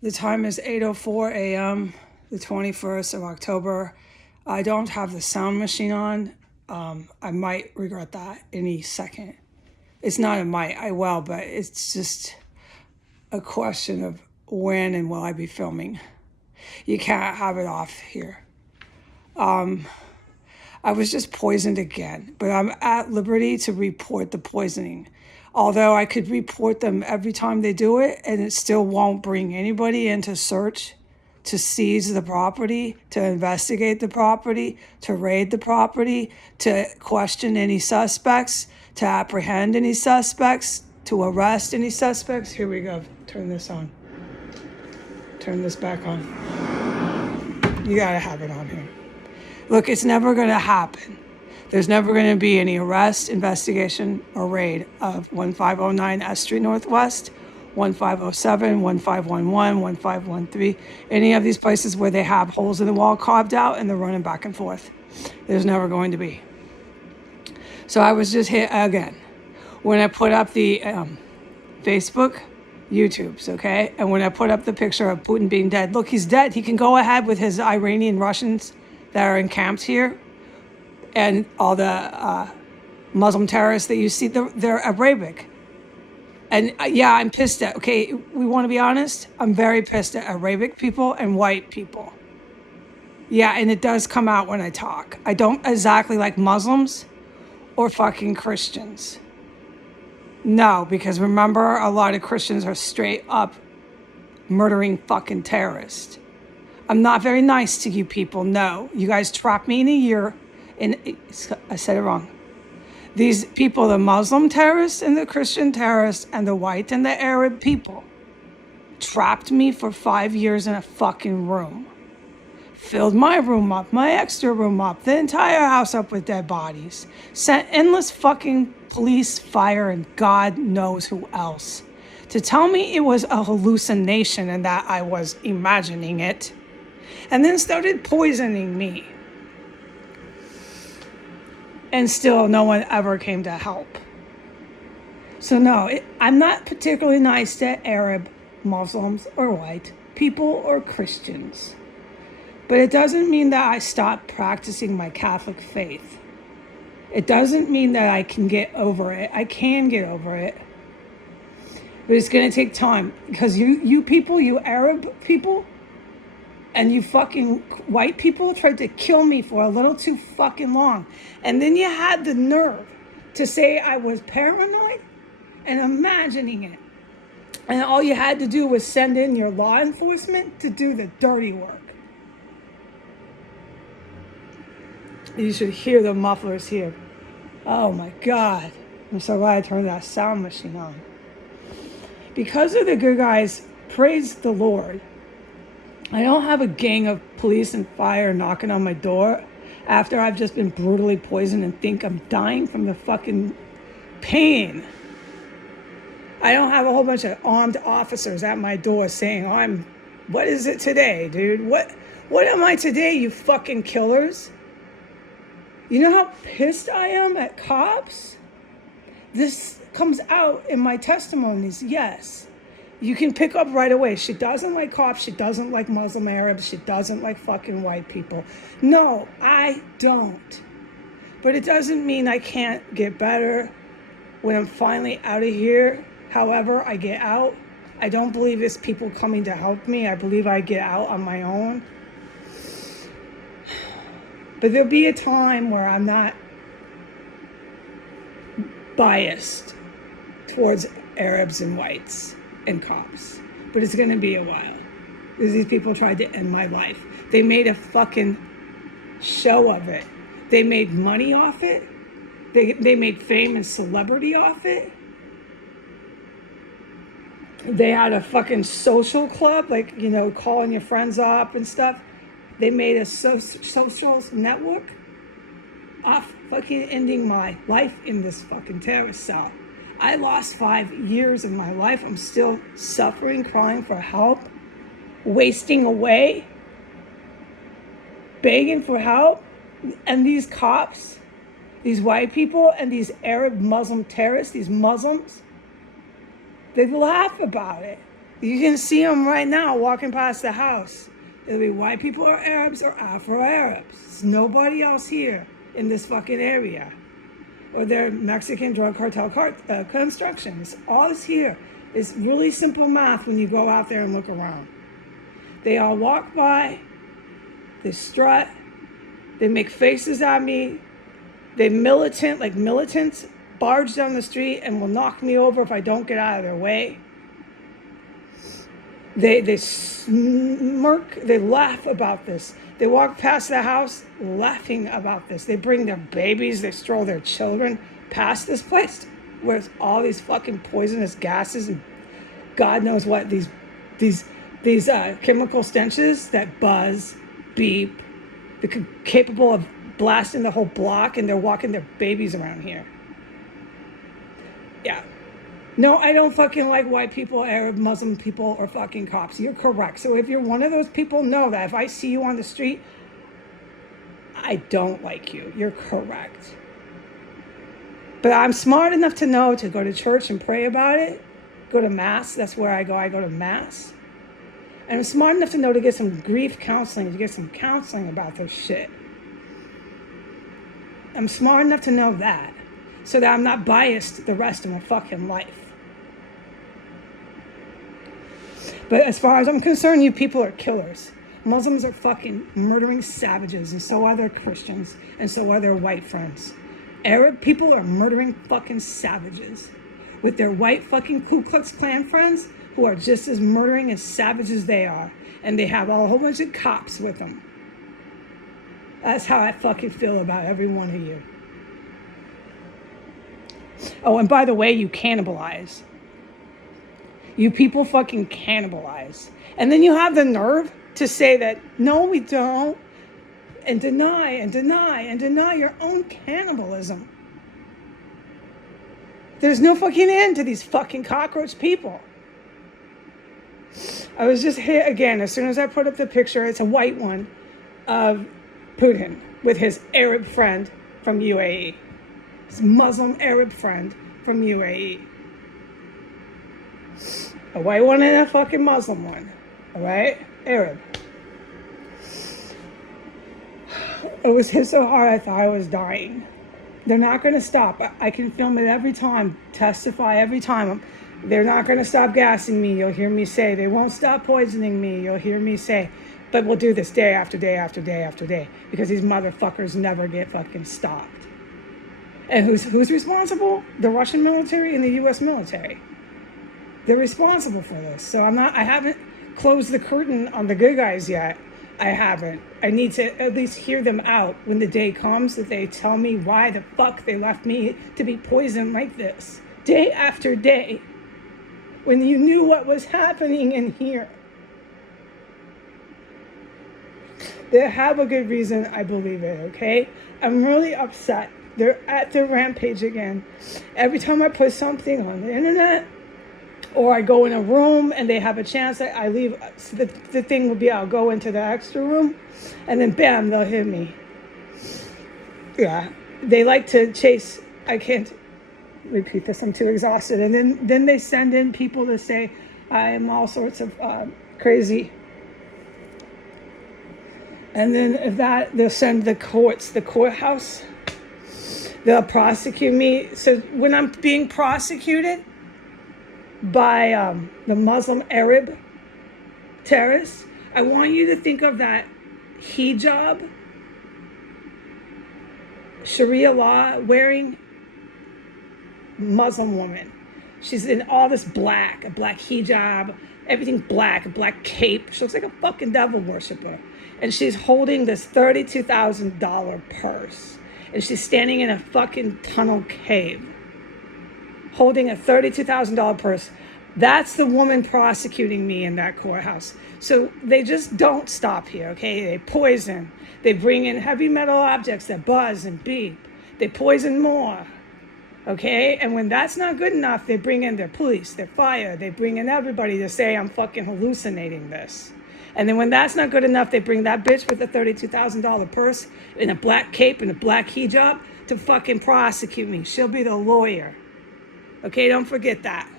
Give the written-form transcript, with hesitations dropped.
The time is 8:04 a.m., the 21st of October. I don't have the sound machine on. I might regret that any second. It's not a might, I will, but it's just a question of when and will I be filming. You can't have it off here. I was just poisoned again, but I'm at liberty to report the poisoning. Although I could report them every time they do it, and it still won't bring anybody in to search, to seize the property, to investigate the property, to raid the property, to question any suspects, to apprehend any suspects, to arrest any suspects. Here we go. Turn this on. Turn this back on. You gotta have it on here. Look, it's never gonna happen. There's never going to be any arrest, investigation, or raid of 1509 S Street Northwest, 1507, 1511, 1513, any of these places where they have holes in the wall carved out and they're running back and forth. There's never going to be. So I was just hit again. When I put up the Facebook, YouTube's, okay? And when I put up the picture of Putin being dead, look, he's dead. He can go ahead with his Iranian Russians that are encamped here. And all the Muslim terrorists that you see, they're Arabic. And yeah, I'm pissed at, okay, we want to be honest? I'm very pissed at Arabic people and white people. Yeah, and it does come out when I talk. I don't exactly like Muslims or fucking Christians. No, because remember, a lot of Christians are straight up murdering fucking terrorists. I'm not very nice to you people, no. You guys trapped me in a year. And I said it wrong. These people, the Muslim terrorists and the Christian terrorists and the white and the Arab people, trapped me for 5 years in a fucking room. Filled my room up, my extra room up, the entire house up with dead bodies. Sent endless fucking police, fire, and God knows who else to tell me it was a hallucination and that I was imagining it. And then started poisoning me. And still no one ever came to help. So no, I'm not particularly nice to Arab, Muslims, or white people or Christians. But it doesn't mean that I stopped practicing my Catholic faith. It doesn't mean that I can get over it. I can get over it. But it's going to take time. Because you people, you Arab people, and you fucking white people tried to kill me for a little too fucking long. And then you had the nerve to say I was paranoid and imagining it. And all you had to do was send in your law enforcement to do the dirty work. You should hear the mufflers here. Oh my God. I'm so glad I turned that sound machine on. Because of the good guys, praise the Lord, I don't have a gang of police and fire knocking on my door after I've just been brutally poisoned and think I'm dying from the fucking pain. I don't have a whole bunch of armed officers at my door saying, what is it today, dude? What am I today, you fucking killers? You know how pissed I am at cops? This comes out in my testimonies, yes. You can pick up right away. She doesn't like cops. She doesn't like Muslim Arabs. She doesn't like fucking white people. No, I don't. But it doesn't mean I can't get better when I'm finally out of here. However I get out, I don't believe it's people coming to help me. I believe I get out on my own. But there'll be a time where I'm not biased towards Arabs and whites and cops, but it's going to be a while because these people tried to end my life. They made a fucking show of it. They made money off it. They made fame and celebrity off it. They had a fucking social club, like, you know, calling your friends up and stuff. They made a social network off fucking ending my life in this fucking terrorist cell. I lost 5 years of my life. I'm still suffering, crying for help, wasting away, begging for help. And these cops, these white people, and these Arab Muslim terrorists, these Muslims, they laugh about it. You can see them right now walking past the house. It'll be white people or Arabs or Afro-Arabs. There's nobody else here in this fucking area. Or their Mexican drug cartel constructions. All is here. It's really simple math when you go out there and look around. They all walk by, they strut, they make faces at me, they like militants, barge down the street and will knock me over if I don't get out of their way. They smirk, they laugh about this. They walk past the house laughing about this. They bring their babies, they stroll their children past this place where all these fucking poisonous gases and God knows what, these chemical stenches that buzz, beep, they're capable of blasting the whole block, and they're walking their babies around here. Yeah. No, I don't fucking like white people, Arab, Muslim people, or fucking cops. You're correct. So if you're one of those people, know that if I see you on the street, I don't like you. You're correct. But I'm smart enough to know to go to church and pray about it. Go to mass. That's where I go. I go to mass. And I'm smart enough to know to get some grief counseling, to get some counseling about this shit. I'm smart enough to know that, so that I'm not biased the rest of my fucking life. But as far as I'm concerned, you people are killers. Muslims are fucking murdering savages, and so are their Christians, and so are their white friends. Arab people are murdering fucking savages with their white fucking Ku Klux Klan friends who are just as murdering and savage as they are. And they have a whole bunch of cops with them. That's how I fucking feel about every one of you. Oh, and by the way, you cannibalize. You people fucking cannibalize. And then you have the nerve to say that, no, we don't. And deny and deny and deny your own cannibalism. There's no fucking end to these fucking cockroach people. I was just hit again, as soon as I put up the picture, it's a white one, of Putin with his Arab friend from UAE. His Muslim Arab friend from UAE. A white one and a fucking Muslim one. All right? Arab. It was hit so hard I thought I was dying. They're not going to stop. I can film it every time, testify every time. They're not going to stop gassing me. You'll hear me say. They won't stop poisoning me. You'll hear me say. But we'll do this day after day after day after day, because these motherfuckers never get fucking stopped. And who's responsible? The Russian military and the U.S. military. They're responsible for this. So I haven't closed the curtain on the good guys yet. I haven't. I need to at least hear them out when the day comes that they tell me why the fuck they left me to be poisoned like this, day after day, when you knew what was happening in here. They have a good reason, I believe it, okay? I'm really upset. They're at their rampage again. Every time I put something on the internet, or I go in a room and they have a chance, I leave, the thing will be, I'll go into the extra room, and then bam, they'll hit me. Yeah, they like to chase, I can't repeat this, I'm too exhausted. And then they send in people to say I am all sorts of crazy. And then if that, they'll send the courthouse, they'll prosecute me. So when I'm being prosecuted by the Muslim Arab terrorists, I want you to think of that hijab, Sharia law wearing Muslim woman. She's in all this black, a black hijab, everything black, a black cape. She looks like a fucking devil worshiper. And she's holding this $32,000 purse. And she's standing in a fucking tunnel cave, holding a $32,000 purse. That's the woman prosecuting me in that courthouse. So they just don't stop here, okay? They poison. They bring in heavy metal objects that buzz and beep. They poison more, okay? And when that's not good enough, they bring in their police, their fire. They bring in everybody to say, I'm fucking hallucinating this. And then when that's not good enough, they bring that bitch with a $32,000 purse in a black cape and a black hijab to fucking prosecute me. She'll be the lawyer. Okay, don't forget that.